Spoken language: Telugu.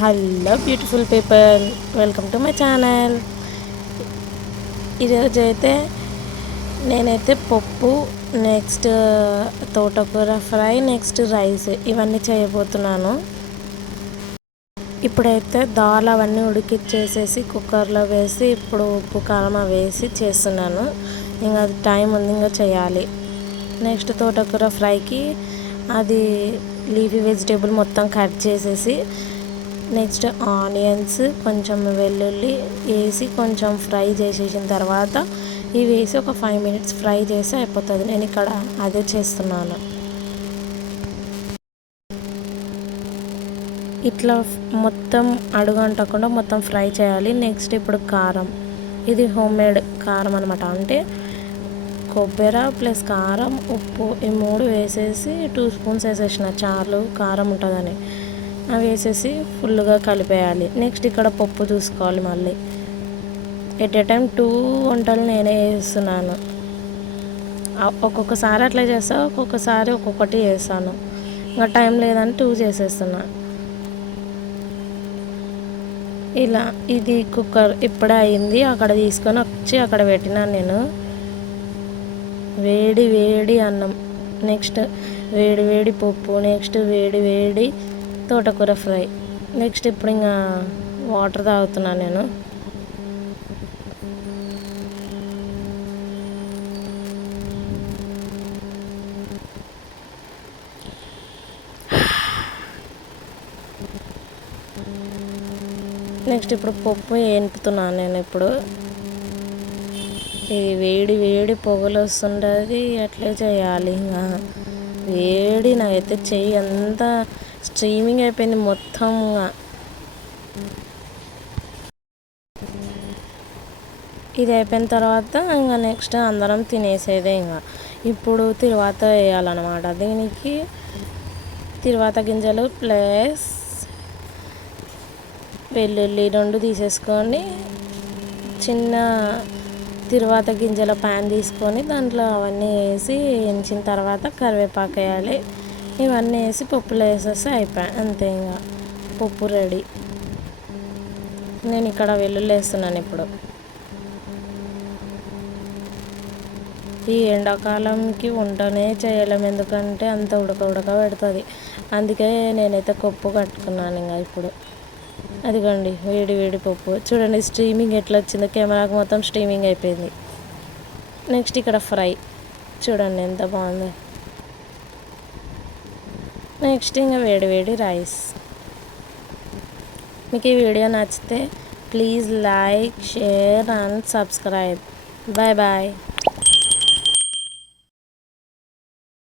Hello beautiful people, welcome to my channel. ఈరోజు అయితే నేనైతే పప్పు, నెక్స్ట్ తోటకూర ఫ్రై, నెక్స్ట్ రైస్ ఇవన్నీ చేయబోతున్నాను. ఇప్పుడైతే దాల్ అవన్నీ ఉడికిచ్చేసేసి కుక్కర్లో వేసి ఇప్పుడు ఉప్పు కారం వేసి చేస్తున్నాను. ఇంకా అది టైం ఉంది, ఇంకా చేయాలి. నెక్స్ట్ తోటకూర ఫ్రైకి అది లీఫీ వెజిటేబుల్ మొత్తం కట్ చేసేసి నెక్స్ట్ ఆనియన్స్, కొంచెం వెల్లుల్లి వేసి కొంచెం ఫ్రై చేసేసిన తర్వాత ఇవి వేసి ఒక 5 minutes ఫ్రై చేసి అయిపోతుంది. నేను ఇక్కడ అదే చేస్తున్నాను. ఇట్లా మొత్తం అడుగంటకుండా మొత్తం ఫ్రై చేయాలి. నెక్స్ట్ ఇప్పుడు కారం, ఇది హోమ్ మేడ్ కారం అనమాట. అంటే కొబ్బరి ప్లస్ కారం, ఉప్పు ఈ 3 వేసేసి 2 spoons వేసేసిన చారు కారం ఉంటుందని అవి వేసేసి ఫుల్గా కలిపేయాలి. నెక్స్ట్ ఇక్కడ పప్పు చూసుకోవాలి. మళ్ళీ ఎట్ ఏ టైం 2 వంటలు నేనే వేస్తున్నాను. ఒక్కొక్కసారి అట్లా చేస్తా, ఒక్కొక్కసారి ఒక్కొక్కటి చేస్తాను. ఇంకా టైం లేదని 2 చేసేస్తున్నా. ఇలా ఇది కుక్కర్ ఇప్పుడే అయింది. అక్కడ తీసుకొని వచ్చి అక్కడ పెట్టినాను నేను. వేడి వేడి అన్నం, నెక్స్ట్ వేడి వేడి పప్పు, నెక్స్ట్ వేడి వేడి తోటకూర ఫ్రై. నెక్స్ట్ ఇప్పుడు ఇంకా వాటర్ తాగుతున్నాను నేను. నెక్స్ట్ ఇప్పుడు పప్పు వేపుతున్నాను నేను. ఇప్పుడు ఇది వేడి వేడి పొగలు వస్తుంటుంది, అట్లే చేయాలి. ఇంకా వేడి నాకైతే చెయ్యి అంతా స్ట్రీమింగ్ అయిపోయింది మొత్తంగా. ఇది అయిపోయిన తర్వాత ఇంకా నెక్స్ట్ అందరం తినేసేదే. ఇంకా ఇప్పుడు తిరువాత వేయాలన్నమాట. దీనికి తిరువాత గింజలు ప్లస్ వెల్లుల్లి 2 తీసేసుకొని చిన్న తిరువాత గింజల ప్యాన్ తీసుకొని దాంట్లో అవన్నీ వేసి వేయించిన తర్వాత కరివేపాకు వేయాలి. ఇవన్నీ వేసి పప్పులో వేసేసి అయిపోయాయి, అంతే. ఇంకా పప్పు రెడీ. నేను ఇక్కడ వెల్లుల్లి వేస్తున్నాను ఇప్పుడు. ఈ ఎండాకాలంకి వంటనే చేయలేము, ఎందుకంటే అంత ఉడక పెడుతుంది. అందుకే నేనైతే పప్పు కట్టుకున్నాను. ఇంకా ఇప్పుడు అదిగోండి వేడి వేడి పప్పు చూడండి, స్ట్రీమింగ్ ఎట్లా వచ్చిందో. కెమెరాకు మొత్తం స్ట్రీమింగ్ అయిపోయింది. నెక్స్ట్ ఇక్కడ ఫ్రై చూడండి ఎంత బాగుందో. నెక్స్ట్ ఇంకా వేడి వేడి రైస్. మీకు ఈ వీడియో నచ్చితే please like, share and subscribe. Bye bye.